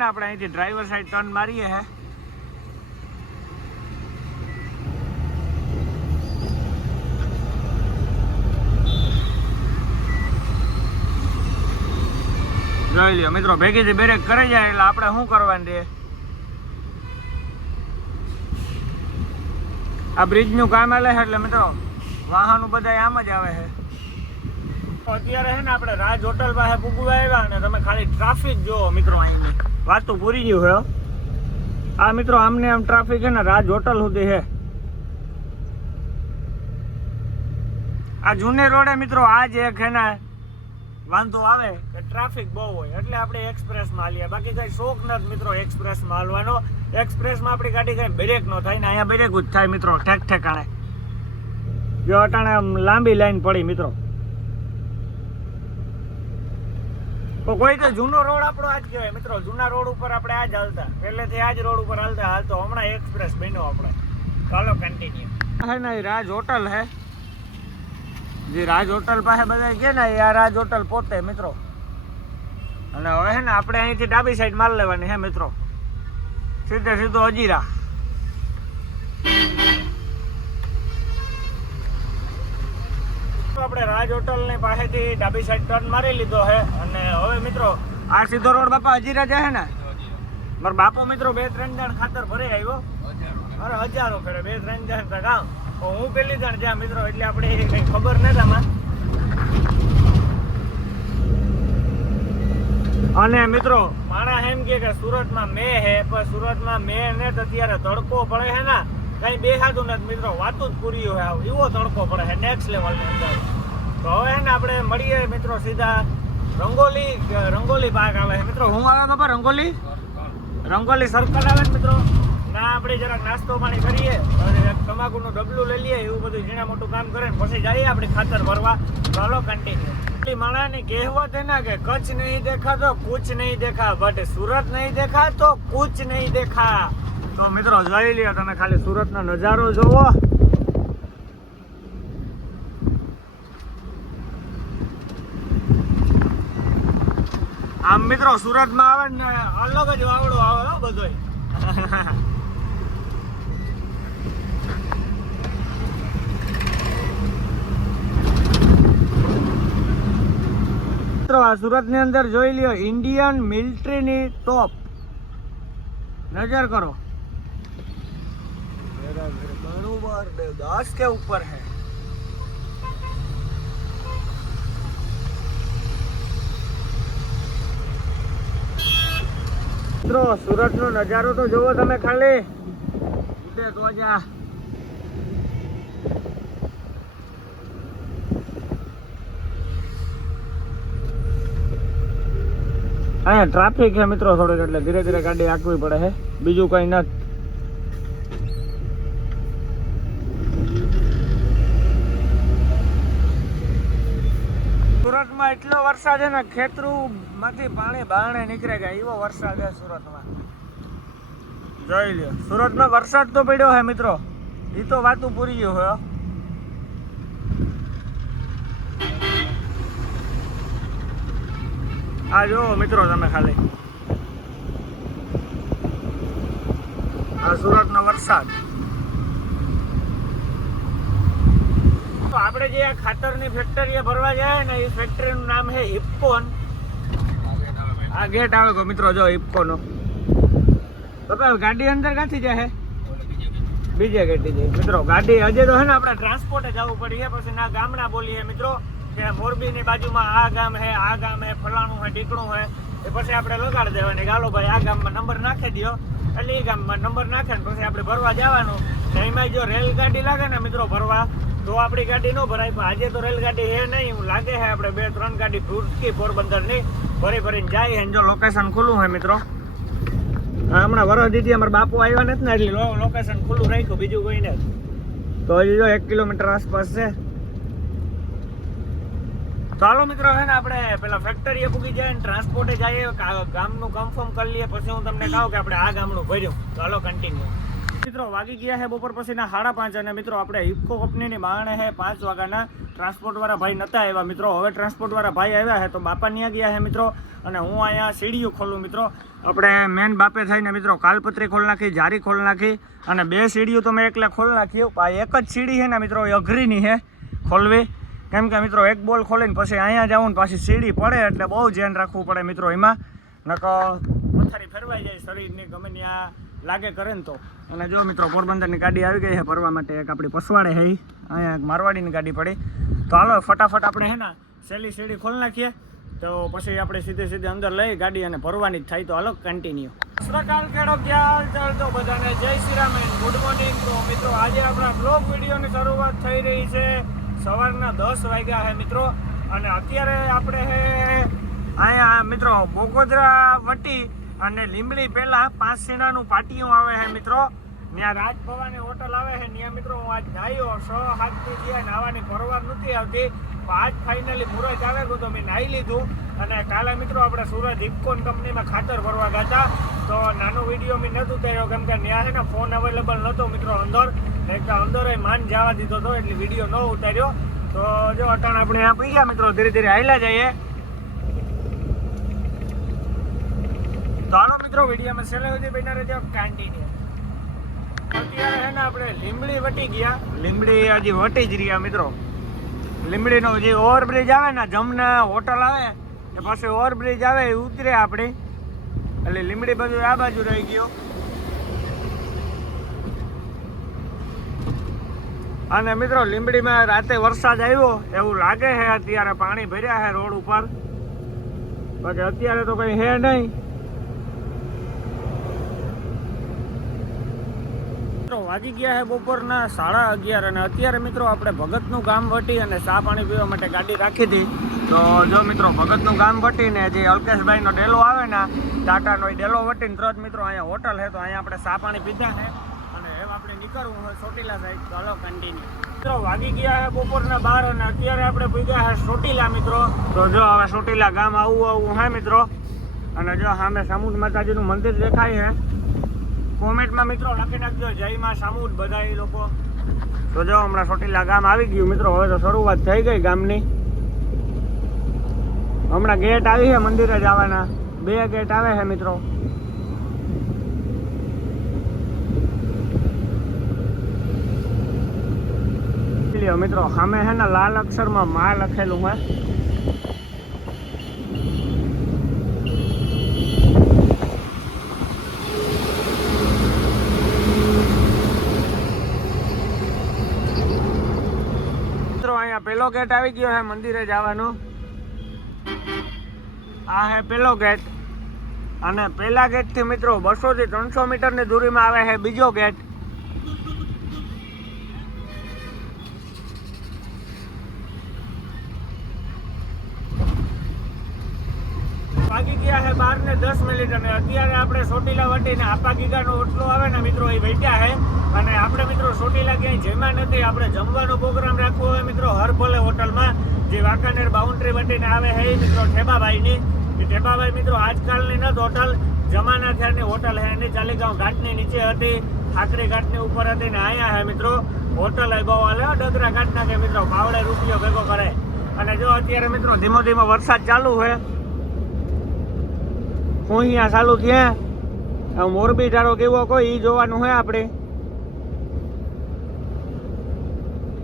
ને આપણે અહીંથી ડ્રાઈવર સાઈડ ટર્ન મારીએ હે. જોઈ લ્યો મિત્રો, ભેગીથી બ્રેક કરી જાય એટલે આપણે શું કરવાનું છે, આ બ્રિજનું કામ આલે છે એટલે મિત્રો વાહનો બધા આમ જ આવે છે. અત્યારે છે ને આપણે રાજ હોટલ પાસે પૂગવા આવ્યા અને તમે ખાલી ટ્રાફિક જોવો મિત્રો, અહીંની વાત તો પૂરી ગયું છે. આ મિત્રો આમને આમ ટ્રાફિક છે ને રાજ હોટલ સુધી છે. આ જૂને રોડે મિત્રો આ જ એક છે ને વાંધો આવે કે ટ્રાફિક બહુ હોય એટલે આપણે એક્સપ્રેસમાં હાલીએ. બાકી કઈ શોખ નથી મિત્રો એક્સપ્રેસમાં હાલવાનો. એક્સપ્રેસમાં આપણી ગાડી કઈ બ્રેક ન થાય ને અહીંયા બ્રેક જ થાય મિત્રો ઠેક ઠેકાણે. જો અટાણે આમ લાંબી લાઈન પડી મિત્રો. તો કોઈ તો જૂનો રોડ આપણો આ જ કહેવાય મિત્રો. જૂના રોડ ઉપર આપણે આ જ હાલતા, પહેલેથી આ જ રોડ ઉપર હાલતો હમણાં એક્સપ્રેસ બન્યો આપણે. ચાલો કન્ટિન્યુ. હે ને રાજ હોટલ હે, જે રાજ હોટલ પાસે બધા કે ને આ રાજ હોટલ પોતે મિત્રો. અને હવે છે ને આપણે અહીંથી ડાબી સાઈડ માલ લેવાની હે મિત્રો, સીધે સીધો અજીરા. આપણે રાજ હોટલ ની પાસેથી ડાબી સાઈડ ટર્ન મારી લીધો છે અને હવે મિત્રો આ સીધો રોડ બાપા અજીરા જાય ને. મારો બાપો મિત્રો 2-3 જણ ખાતર ભરે આવ્યો. અરે હજારો કરે 2-3 જણ તો કામ. હું પેલી જણ જ્યાં મિત્રો એટલે આપણે કઈ ખબર નથી આમાં. અને મિત્રો માણસ એમ કે સુરતમાં મે હે, પણ સુરતમાં મે ને અત્યારે તડકો પડે છે ને કઈ બેહાતું નથી મિત્રો. વાતું જ પૂરી હોય, એવો તડકો પડે છે નેક્સ્ટ લેવલ ની અંદર. તો હવે ને આપણે મળીએ મિત્રો સીધા રંગોલી પાર્ક આવે છે મિત્રો. હું આવે બાપા રંગોલી સર્કલ આવે ને મિત્રો. ના આપણે જરાક નાસ્તો પાણી કરીએ, તમાકુનું ડબલું લઈ લઈએ, એવું બધું ઝીણા મોટું કામ કરે ને પછી જઈએ આપણે ખાતર ભરવા. ચાલો કન્ટિન્યુ. માણાની કહેવત है ना કે કચ્છ નહીં દેખા તો કુછ નહીં દેખા, બટ સુરત નહીં દેખા તો કુછ નહીં દેખા. તો મિત્રો જોઈ લ્યો તમે ખાલી સુરતનો નજારો જોવો. આમ મિત્રો સુરતમાં આવે ને અલગ જ વાવડો આવે બધો. મિત્રો આ સુરત ની અંદર જોઈ લ્યો ઇન્ડિયન મિલિટરી ની ટોપ. નજર કરો બરોબર 10 के ऊपर है. મિત્રો સુરત નો નજારો તો જોવો તમે ખાલી. અહીંયા ટ્રાફિક છે મિત્રો થોડીક એટલે ધીરે ધીરે ગાડી આંકવી પડે છે, બીજું કઈ નથી. સુરતમાં એટલો વરસાદ છે ને ખેતરું માંથી પાણી બહાને નીકળે ગયા એવો વરસાદ છે સુરતમાં. જોઈ લ્યો સુરતમાં વરસાદ તો પડ્યો છે મિત્રો, એ તો વાતું પૂરી ગયું હોય. આ જો મિત્રો તમે ખાલી આ સુરતનો વરસાદ. તો આપણે જે આ ખાતરની ફેક્ટરી ભરવા જાય ને એ ફેક્ટરીનું નામ છે ઇફકોન. આ ગેટ આવે મિત્રો જો ઇફકોનો. ગાડી અંદર ક્યાંથી જાય? બીજે ગેટથી જાય મિત્રો ગાડી. હજી તો છે ને આપણે ટ્રાન્સપોર્ટે જવું પડીએ, પછી ના ગામના બોલીએ મિત્રો કે મોરબીની બાજુમાં આ ગામ હે, આ ગામ હે, ફલાણું હે, ઢીકણું હે. એ પછી આપણે લગાડી દેવાની ગાલો ભાઈ આ ગામમાં નંબર નાખી દો એટલે એ ગામમાં નંબર નાખે ને પછી આપણે ભરવા જવાનું. એમાં જો રેલગાડી લાગે ને મિત્રો ભરવા તો આપણી ગાડી ન ભરાય. પણ આજે તો રેલગાડી હે નહીં, એવું લાગે છે આપણે 2-3 ગાડી ભૂટકી પોરબંદરની ભરીને જાય. જો લોકેશન ખુલ્લું હોય મિત્રો. હમણાં વરસ દીધી અમારા બાપુ આવ્યા નથી ને એટલે લોકેશન ખુલ્લું રાખ્યું, બીજું કોઈ નથી. તો હજી જો 1 કિલોમીટર આસપાસ છે. ચાલો મિત્રો હે ને આપણે પેલા ફેક્ટરીએ પૂગી જાય ને ટ્રાન્સપોર્ટે જઈએ, ગામનું કન્ફર્મ કરી લઈએ, પછી હું તમને કહું કે આપણે આ ગામનું ભર્યું. ચાલો કન્ટિન્યુ. મિત્રો વાગી ગયા છે બપોર પછીના 5:30 અને મિત્રો આપણે ઇફકો કંપનીની બારણે છે 5 વાગ્યાના. ટ્રાન્સપોર્ટ વાળા ભાઈ નતા આવ્યા મિત્રો. હવે ટ્રાન્સપોર્ટ વાળા ભાઈ આવ્યા છે તો બાપા ત્યાં ગયા છે મિત્રો. અને હું અહીંયા સીડીઓ ખોલું મિત્રો. આપણે મેન બાપે થઈને મિત્રો કાલપત્રી ખોલ નાખી, જારી ખોલ નાખી અને 2 સીડીઓ તો મેં એકલા ખોલ નાખ્યું. આ એક જ સીડી છે ને મિત્રો એ અઘરીની છે ખોલવી. કેમ કે મિત્રો એક બોલ ખોલીને પછી અહીંયા જવું ને પાછી સીડી પડે એટલે બહુ ધ્યાન રાખવું પડે મિત્રો. એમાં નકર પથારી ફેરવાઈ જાય શરીરની ગમે ત્યાં લાગે કરે ને તો. અને જો મિત્રો પોરબંદરની ગાડી આવી ગઈ છે ભરવા માટે. એક આપણી પસવાડે છે અહીંયા એક મારવાડીની ગાડી પડી. તો હાલો ફટાફટ આપણે હે ને સહેલી સીડી ખોલી નાખીએ તો પછી આપણે સીધે અંદર લઈ ગાડી અને ભરવાની જ થાય. તો હાલો કન્ટિન્યુ. સસરાકાલ ખેડો ક્યાં ચાલતો બધાને જય Shri Ram and good morning. તો મિત્રો આજે આપણા બ્લોગ વિડીયોની શરૂઆત થઈ રહી છે. સવારના 10 વાગ્યા છે મિત્રો. અને અત્યારે આપણે હે અહીંયા મિત્રો બોગોદરા વટી અને લીંબડી પહેલા 5 સીણાનું પાટિયું આવે છે મિત્રો. ત્યાં રાજભવાની હોટલ આવે છે ત્યાં મિત્રો હું આજ નાહ્યો 6-7 થી ગયા નાહવાની પરવાર નથી આવતી. આજ ફાઇનલી મુરત આવે ગયું તો મેં નાહી લીધું. અને કાલે મિત્રો આપણે સુરત ઇફકોન કંપનીમાં ખાતર ભરવા ગયા હતા. તો નાનો વિડીયો મેં નહોતું ઉતાર્યો કેમ કે ત્યાં છે ને ફોન અવેલેબલ નહોતો મિત્રો અંદર. એક અંદર માન જવા દીધો હતો એટલે વિડીયો ન ઉતાર્યો. તો જો અટાણ આપણે ત્યાં પી ગયા મિત્રો. ધીરે ધીરે હાલ્યા જઈએ. તો હાલો મિત્રો વિડીયોમાં છેલ્લે સુધી બન્યા રહેજો કન્ટિન્યુ. અત્યારે છે ને આપણે લીંબડી વટી ગયા. લીંબડી હજી વટી જ રહ્યા મિત્રો. લીંબડીનો જે ઓવરબ્રિજ આવે ને જમને હોટલ આવે એ પછી ઓવરબ્રિજ આવે એ ઉતરે આપણે. એટલે લીંબડી બાજુ આ બાજુ રહી ગયો. અને મિત્રો લીંબડીમાં રાતે વરસાદ આવ્યો એવું લાગે છે. અત્યારે પાણી ભર્યા છે રોડ ઉપર. બાકી અત્યારે તો કંઈ છે નહીં. વાગી ગયા છે બપોરના 11:30 અને અત્યારે મિત્રો આપણે ભગતનું ગામ વટી અને ચા પાણી પીવા માટે ગાડી રાખી હતી. તો જો મિત્રો ભગતનું ગામ વટીને જે અલ્કેશભાઈનો ડેલો આવે ને ટાટાનો એ ડેલો વટીને તરત મિત્રો અહીંયા હોટલ છે. તો અહીંયા આપણે ચા પાણી પીધા છે અને એમ આપણે નીકળવું હોય ચોટીલા સાઈડ. તો હાલો કન્ટિન્યુ. મિત્રો વાગી ગયા છે બપોરના 12 અને અત્યારે આપણે પીધા છે ચોટીલા મિત્રો. તો જો હવે ચોટીલા ગામ આવું હે મિત્રો. અને જો સામે સામુદ માતાજીનું મંદિર દેખાય છે. કોમેન્ટમાં મિત્રો લખી નાખજો જય માં સામુદ બધા એ લોકો. તો જો હમણાં ચોટીલા ગામ આવી ગયું મિત્રો. હવે તો શરૂઆત થઈ ગઈ ગામની. હમણાં ગેટ આવી છે મંદિરે જવાના. 2 ગેટ આવે છે મિત્રો. મિત્રો સામે છે ને લાલ અક્ષરમાં માં લખેલું હોય. પેલો ગેટ આવી ગયો છે મંદિરે જવાનો. આ હે પેલો ગેટ. અને પેલા ગેટ થી મિત્રો 200 થી 300 મીટરની દૂરીમાં આવે છે બીજો ગેટ. વાગી ગયા છે 12:10 અને અત્યારે આપણે ચોટીલા વટીને આપા ગીગાનો ઓટલો આવે ને મિત્રો એ વેટ્યા છે. અને આપણે મિત્રો ચોટીલા ક્યાંય જેમાં નથી. આપણે જમવાનો પ્રોગ્રામ રાખવો હોય મિત્રો હરભલે હોટલમાં જે વાંકાનેર બાઉન્ડ્રી વટીને આવે છે મિત્રો ઠેબાભાઈની. ઠેબાભાઈ મિત્રો આજકાલની નથી હોટલ, જમાના થયાની હોટલ છે. એની ચાલીગાંવ ઘાટની નીચે હતી, ઠાકરી ઘાટની ઉપર હતી ને અહીંયા છે મિત્રો હોટલ. બહુ હાલે ડગરા ઘાટના કે મિત્રો પાવડે રૂપિયો ભેગો કરે. અને જો અત્યારે મિત્રો ધીમો ધીમો વરસાદ ચાલુ છે. હું અહીંયા ચાલુ ત્યાં મોરબી ધારો કેવો કોઈ ઈ જોવાનું હોય આપણે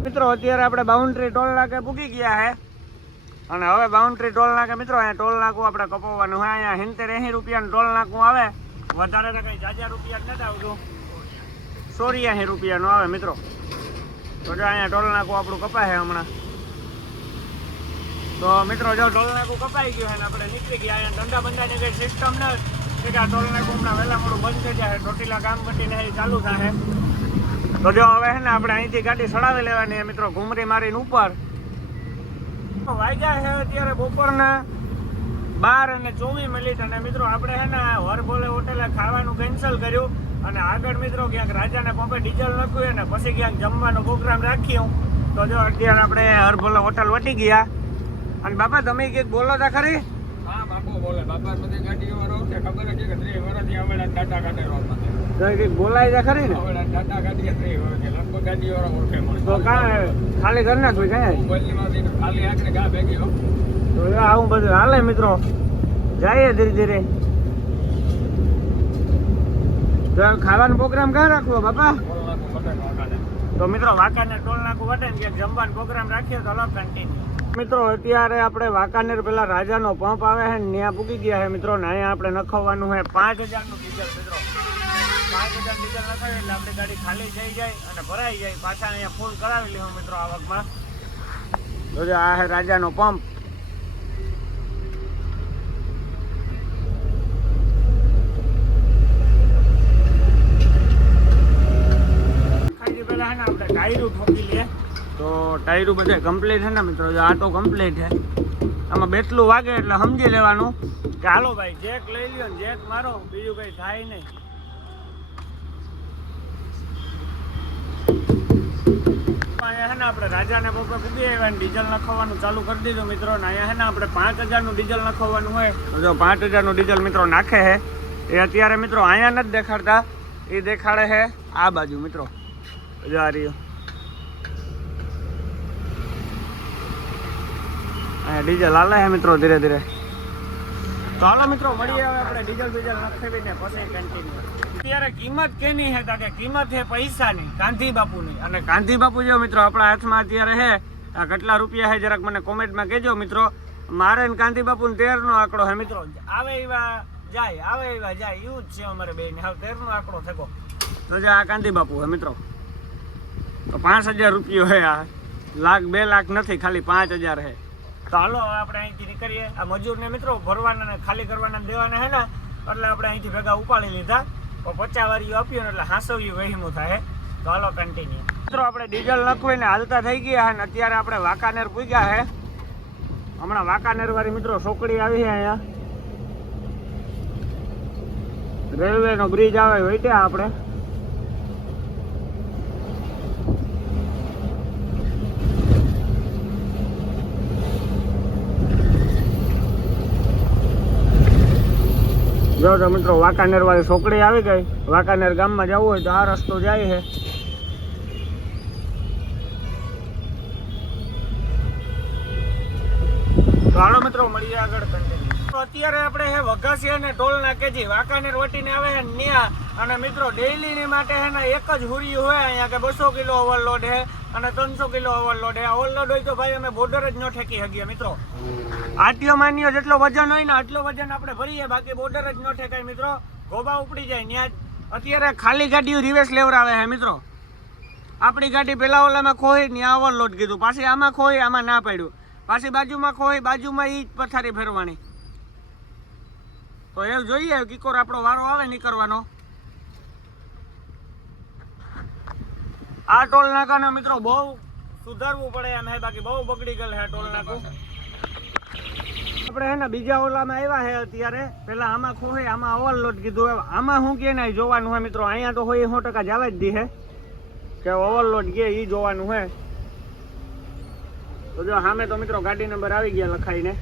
મિત્રો. અત્યારે આપણે બાઉન્ડ્રી ટોલ નાકે પૂકી ગયા છે. અને હવે બાઉન્ડ્રી ટોલ નાકે મિત્રો અહીંયા ટોલ નાકું આપણે કપાવવાનું હોય. અહીંયા 70-80 રૂપિયાનું ટોલ નાકું આવે. વધારે તો કંઈ જાજા રૂપિયા નથી આવતું. 84 રૂપિયાનું આવે મિત્રો. તો જો અહીંયા ટોલ નાકું આપણું કપાય છે હમણાં. તો મિત્રો જો ટોલ નાકું કપાઈ ગયું છે ને આપણે નીકળી ગયા. અહીંયા ધંધા બંધાની કંઈ સિસ્ટમ નથી કે આ ટોલ નાકું હમણાં વહેલા મોડું બંધ થઈ જાય. ચોટીલા ગામ વટીને એ ચાલુ થાય. તો જો હવે છે ને આપણે અહીંથી ગાડી સડાવી લેવાની મિત્રો ઘૂમરી મારીને ઉપર. વાગ્યા છે અત્યારે બપોરના 12:24 અને મિત્રો આપણે છે ને હરભોલે હોટેલે ખાવાનું કેન્સલ કર્યું. અને આગળ મિત્રો ક્યાંક રાજાને પંપે ડીઝલ નાખ્યું અને પછી ક્યાંક જમવાનો પ્રોગ્રામ રાખ્યો. તો જો અત્યારે આપણે હરભોલે હોટલ વટી ગયા. અને બાપા તમે કંઈક બોલો તા ખરી? હા બાપુ બોલે. બાપા બધી ગાડીઓ વાળો છે ખબર છે કે 3 વર્ષથી આવેલા ટાટા કાઢેલો. કંઈક બોલાય છે ખરી ને હવે ટાટા ગાડી થઈ હોય કે લગભગ ગાડી વાળા ઓળખે મને તો કાંઈ ખાલી કરી નાખવી કાંઈ બદલીમાંથી ખાલી આંખને ગા ભેગી હો તો આવું બધું હાલે મિત્રો જઈએ ધીરે ધીરે તો ખાવાનો પ્રોગ્રામ ક્યાં રાખવો બાપા તો મિત્રો વાંકાનેર ટોલ નાકું વટે ને ક્યાંક જમવાનો પ્રોગ્રામ રાખીએ તો અલગ કન્ટિન્યુ મિત્રો અત્યારે આપણે વાંકાનેર પેલા રાજાનો પંપ આવે છે ને ત્યાં પૂકી ગયા છે મિત્રો ને અહીંયા આપણે નખાવવાનું છે 5000 નું ડીઝલ મિત્રો 5000 ડીઝલ નખાવીએ એટલે આપણી ગાડી ખાલી થઈ જાય અને ભરાઈ જાય પાછા અહીંયા ફૂલ કરાવી લેવું મિત્રો આવકમાં તો આ છે રાજાનો પંપ ટાયરું ઠોકી લે તો ટાયરું બધે કમ્પ્લીટ છે ને મિત્રો આ તો કમ્પ્લીટ છે આમાં બેટલું વાગે એટલે સમજી લેવાનું કે હાલો ભાઈ જેક લઈ લ્યો ને જેક મારો બીજું કઈ થાય નહીં અહીંયા છે ને આપણે રાજાને પપ્પા પૂગી આવ્યા ને ડીઝલ નખાવવાનું ચાલુ કરી દીધું મિત્રો ને અહીંયા છે ને આપણે 5000 નું ડીઝલ નખાવવાનું હોય તો જો 5000 નું ડીઝલ મિત્રો નાખે છે એ અત્યારે મિત્રો અહીંયા નથી દેખાડતા એ દેખાડે છે આ બાજુ મિત્રો જા રહ્યો ડીઝલ હાલે છે મિત્રો ધીરે ધીરે તો હાલો મિત્રો મળીએ હવે આપણે ડીઝલ બીઝલ નખાવીને પછી કન્ટિન્યુ અત્યારે કિંમત કેની છે કે કિંમત છે પૈસાની ગાંધી બાપુની અને ગાંધી બાપુ જો મિત્રો આપણા હાથમાં અત્યારે છે આ કેટલા રૂપિયા છે જરાક મને કોમેન્ટમાં કહેજો મિત્રો મારે ને ગાંધી બાપુ ને 13 નો આંકડો છે મિત્રો આવે એવા જાય આવે એવા જાય એવું જ છે અમારે બે ને હવે 13 નો આંકડો થકો તો જે આ ગાંધી બાપુ છે મિત્રો તો 5000 રૂપિયો છે આ લાખ 2 લાખ નથી ખાલી 5000 છે તો હાલો આપણે અહીંથી નીકળીએ આ મજૂરને મિત્રો ભરવાના ને ખાલી કરવાના દેવાના છે ને એટલે આપણે અહીંથી ભેગા ઉપાડી લીધા તો 50 વારીઓ આપ્યો ને એટલે હાંસવ્યું વહીમું થાય તો હાલો કન્ટિન્યુ મિત્રો આપણે ડીઝલ નખવીને હાલતા થઈ ગયા અને અત્યારે આપણે વાંકાનેર પૂગ્યા છે હમણાં વાંકાનેર વાળી મિત્રો સોકડી આવી છે અહીંયા રેલવે નો બ્રિજ આવે વેટ્યા આપણે જો તો મિત્રો વાંકાનેર વાળી સોકડી આવી ગઈ વાંકાનેર ગામમાં જવું હોય તો આ રસ્તો જાય છે તો હાલો મિત્રો મળીએ આગળ કન્ટિન્યુ અત્યારે આપણે હે વઘાસિયા ને ટોલ નાકેજી વાંકાનેર વટીને આવે છે ન્યા અને મિત્રો ડેઈલી ની માટે હે ને એક જ હુરિયું હોય અહીંયા કે 200 કિલો ઓવરલોડ છે અને 300 કિલો ઓવરલોડ છે ઓવરલોડ હોય તો ભાઈ અમે બોર્ડર જ ન ઠેકી શકીએ મિત્રો આટલો માન્યો જેટલો વજન હોય ને આટલો વજન આપણે ભરીએ બાકી બોર્ડર જ ન ઠેકાય મિત્રો ગોબા ઉપડી જાય ત્યાં અત્યારે ખાલી ગાડીઓ રિવેસ લેવરાવે છે મિત્રો આપણી ગાડી પેલા ઓલામાં ખોઈ ત્યાં ઓવરલોડ કીધું પાછી આમાં ખોઈ આમાં ના પાડ્યું પાછી બાજુમાં ખોઈ બાજુમાં ઈ જ પથારી ફેરવાની તો એવું જોઈએ કિકોર આપણો વારો આવે નીકળવાનો આ ટોલ નાકાના મિત્રો બહુ સુધારવું પડે એમ હે બાકી બહુ બગડી ગયેલ છે ટોલ નાકું આપણે હે ને બીજા ઓલામાં આવ્યા છે અત્યારે પેલા આમાં ખોઈ આમાં ઓવરલોડ કીધું આમાં શું કે નહીં જોવાનું હોય મિત્રો અહીંયા તો હોય 100% જવા જ દી હે કે ઓવરલોડ કે ઈ જોવાનું હે તો જો સામે તો મિત્રો ગાડી નંબર આવી ગયા લખાઈને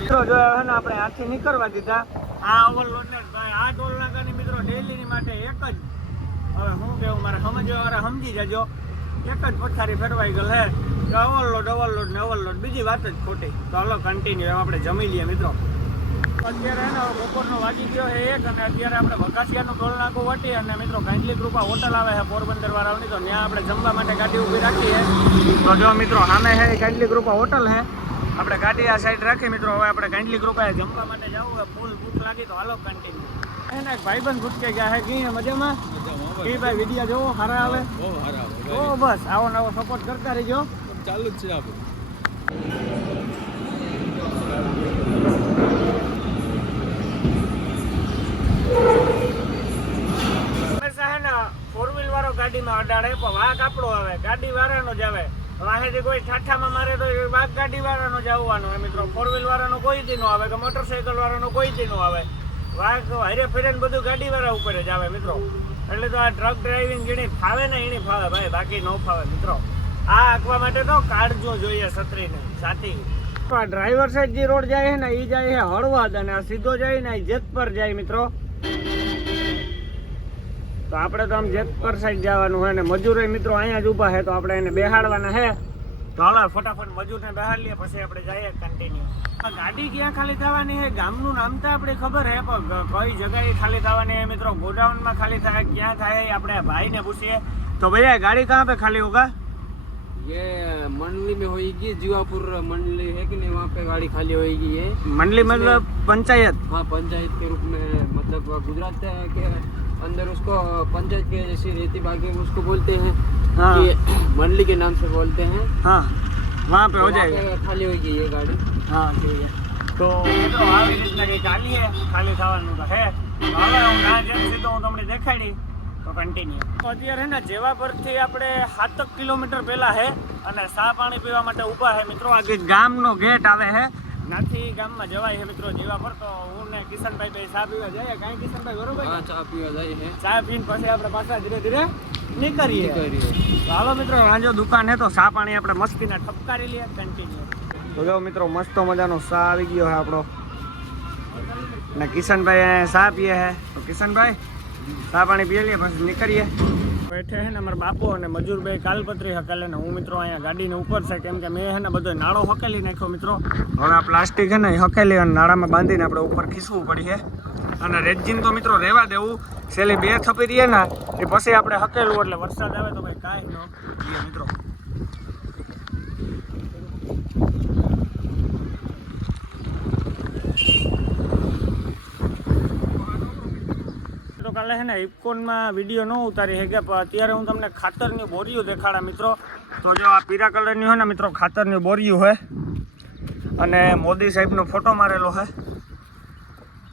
મિત્રો જો હે ને આપણે હાથથી નીકળવા દીધા આ ઓવરલોડ ને આ ટોલ નાકાની મિત્રો ડેઈલી ની માટે એક જ હવે હું કેવું મારે સમજવા વાળા સમજી જજો એક જ પથારી ફેરવાઈ ગયેલ હે ઓવરલોડ ને ઓવરલોડ બીજી વાત જ ખોટી તો હાલો કન્ટિન્યુ આપણે જમી લઈએ મિત્રો અત્યારે ને બપોરનો વાગી ગયો છે 1 અને અત્યારે આપણે વઘાસિયાનું ટોલ નાકું વટી અને મિત્રો ગાંધલી કૃપા હોટલ આવે છે પોરબંદર વાળાની તો ત્યાં આપણે જમવા માટે ગાડી ઊભી રાખીએ તો જો મિત્રો સામે છે ગાંધલી કૃપા હોટલ છે આપણે ગાડી આ સાઈડ રાખી મિત્રો હવે આપણે ગાંધલી કૃપાએ જમવા માટે જવું હોય ફૂલ ભૂખ લાગી તો હાલો કન્ટિન્યુ એને એક ભાઈબંધ ભૂટકે ગયા છે કઈ મજામાં એ ભાઈ વિડીયો જોવો સારા આવે તો બસ આવો નવો સપોર્ટ કરતા રહીજો ચાલુ જ છે આપણે ફોર વ્હીલ વાળો ગાડીમાં અડાડે પણ વાઘ આપણો આવે ગાડી વાળાનો જ આવે વાહેથી કોઈ ઠાઠામાં મારે તો વાઘ ગાડી વાળાનો જ આવવાનો મિત્રો ફોર વ્હીલ વાળાનો કોઈ દી નો આવે કે મોટરસાઇકલ વાળાનો કોઈ દી નો આવે વાઘ હરે ફેરે બધું ગાડી વાળા ઉપર જ આવે મિત્રો એટલે તો આ ટ્રક ડ્રાઇવિંગ જેની ફાવે ને એની ફાવે ભાઈ બાકી ન ફાવે મિત્રો આ આંકવા માટે તો કાળજો જોઈએ છત્રીને સાથી. આ ડ્રાઈવર સાઈડ જે રોડ જાય છે ને એ જાય છે હળવદ અને આ સીધો જાય ને એ જેતપર જાય મિત્રો. તો આપણે તો આમ જેતપર સાઈડ જવાનું હોય ને મજૂરો મિત્રો અહીંયા જ ઊભા છે તો આપણે એને બેહાડવાના છે. તો હાલો ફટાફટ મજૂરને બેહાડી લઈએ પછી આપણે જઈએ કન્ટિન્યુ. ગાડી ક્યાં ખાલી થવાની છે ગામનું નામ તો આપણે ખબર છે પણ કઈ જગ્યાએ ખાલી થવાની છે મિત્રો. ગોડાઉનમાં ખાલી થાય ક્યાં થાય આપણે ભાઈને પૂછીએ. તો ભैया गाड़ी कहाँ पे खाली होगा? ये मंडली में होगी, जीवापुर मंडली है कि नहीं, वहाँ पे गाड़ी खाली होगी. ये मंडली मतलब पंचायत? हाँ, पंचायत के रूप में, मतलब गुजरात के अंदर उसको पंचायत के जैसी रहती, बाकी उसको बोलते हैं हाँ कि मंडली के नाम से बोलते हैं. हाँ वहाँ पे तो हो वहाँ जाएगा. पे खाली होगी ये गाड़ी. हाँ ठीक है. તો મિત્રો આવી રીતના કંઈ ચાલી છે ખાલી થવાનું તો હે. હવે હું ના જેમ સીધો હું તમને દેખાડી તો કન્ટિન્યુ. અત્યારે ને જેવા પરથી આપણે 7 કિલોમીટર પહેલા છે અને ચા પાણી પીવા માટે ઊભા છે મિત્રો. આ ગામનો ગેટ આવે છે નાથી ગામમાં જવાય છે મિત્રો જેવા પર. તો હું ને કિશનભાઈ ભાઈ ચા પીવા જઈએ કાંઈ કિશનભાઈ બરોબર? हाँ, चाय पीवा जाए है. ચા પીને પછી આપણે પાછા ધીરે ધીરે નીકળીએ. તો હાલો મિત્રો રાંજો દુકાન છે તો ચા પાણી આપણે મસ્તીના ઠપકારી લઈએ કન્ટિન્યુ. તો જો મિત્રો મસ્ત મજાનો ચા આવી ગયો છે આપણો ને કિશનભાઈ ચા પીએ છે. તો કિશનભાઈ ચા પાણી પીએ લઈએ પછી નીકળીએ. બેઠે છે ને અમારા બાપુ અને મજૂરભાઈ કાલપત્રી હકેલે ને હું મિત્રો અહીંયા ગાડીને ઉપર છે કેમ કે મેં છે ને બધો નાળો હકેલી નાખ્યો મિત્રો. હવે આ પ્લાસ્ટિક છે ને એ હકેલી અને નાળામાં બાંધીને આપણે ઉપર ખીસવું પડીએ. અને રેજીન તો મિત્રો રહેવા દેવું, છેલ્લી 2 થપી રહીએ ને એ પછી આપણે હકેલું એટલે વરસાદ આવે તો ભાઈ કાંઈ ન રહીએ મિત્રો. તો કાલે છે ને ઇપકોનમાં વિડીયો ન ઉતારી છે કે અત્યારે હું તમને ખાતરની બોરીઓ દેખાડા મિત્રો. તો જો આ પીળા કલરની હોય ને મિત્રો ખાતરની બોરીઓ હોય અને મોદી સાહેબનો ફોટો મારેલો છે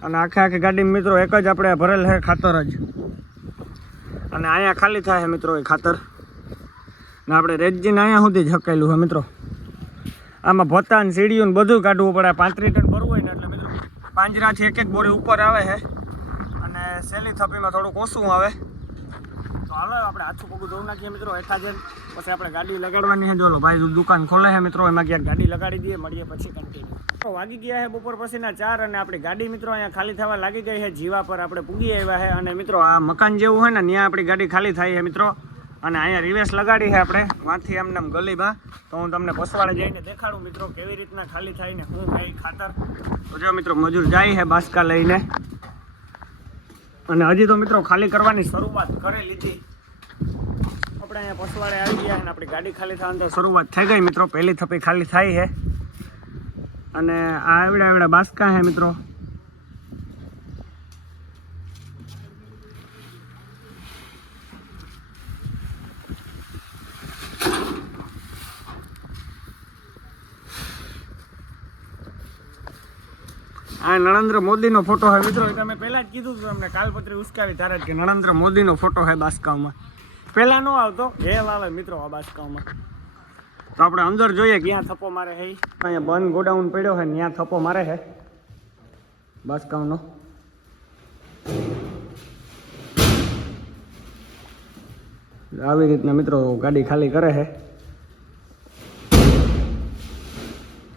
અને આખી ગાડીમાં મિત્રો એક જ આપણે ભરેલ છે ખાતર જ. અને અહીંયા ખાલી થાય છે મિત્રો એ ખાતર ને આપણે રેજીને અહીંયા સુધી જ હકેલું છે મિત્રો. આમાં ભત્તા ને સીડીયું ને બધું કાઢવું પડે. 35 ટન ભરવું હોય ને એટલે મિત્રો પાંજરાથી એક બોરી ઉપર આવે છે અને સહેલી થપીમાં થોડુંક ઓછું આવે. તો હાલો આપણે આછું પગું ધોઈ નાખીએ મિત્રો એકાદ જ પછી આપણે ગાડી લગાડવાની છે. જોલો ભાઈ દુકાન ખોલે છે મિત્રો એમાં ક્યાંક ગાડી લગાડી દઈએ. મળીએ પછી કન્ટિન્યુ. વાગી ગયા છે બપોર પછીના 4 અને આપણી ગાડી મિત્રો અહીંયા ખાલી થવા લાગી ગઈ છે. જીવા પર આપણે પૂગી આવ્યા છે અને મિત્રો આ મકાન જેવું હોય ને ત્યાં આપણી ગાડી ખાલી થાય છે મિત્રો. અને અહીંયા રિવેસ લગાડી છે આપણે વાંથી એમને ગલીમાં. તો હું તમને પસવાડે જઈને દેખાડું મિત્રો કેવી રીતના ખાલી થાય ને શું થાય ખાતર. તો જો મિત્રો મજૂર જાય છે બાસકા લઈને અને હજી તો મિત્રો ખાલી કરવાની શરૂઆત કરી લીધી. આપણે અહીંયા પસવાડે આવી ગયા અને આપણી ગાડી ખાલી થવાની શરૂઆત થઈ ગઈ મિત્રો. પહેલી થપી ખાલી થાય છે અને આ એવડા બાસકા છે મિત્રો. આ નરેન્દ્ર મોદીનો ફોટો છે મિત્રો. તમે પહેલા જ કીધું હતું તમને કાલપત્રી ઉસકાવી ત્યારે કે નરેન્દ્ર મોદીનો ફોટો છે બાસકાઓમાં. પહેલા ન આવતો હેલ આવે મિત્રો આ બાસકાઓમાં. તો આપણે અંદર જોઈએ ક્યાં થપ્પો મારે છે. અહીંયા બંધ ગોડાઉન પડ્યો છે ત્યાં થપ્પો મારે છે બાસકાઓનો. આવી રીતના મિત્રો ગાડી ખાલી કરે છે.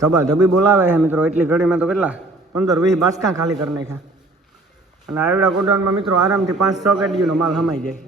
ધબા ધબી બોલાવે છે મિત્રો. એટલી ઘડીમાં તો કેટલા 15-20 બાસકા ખાલી કરી નાખ્યા. અને આવડા ગોડાઉનમાં મિત્રો આરામથી 5-6 ગાડીઓનો માલ હમાઈ જાય.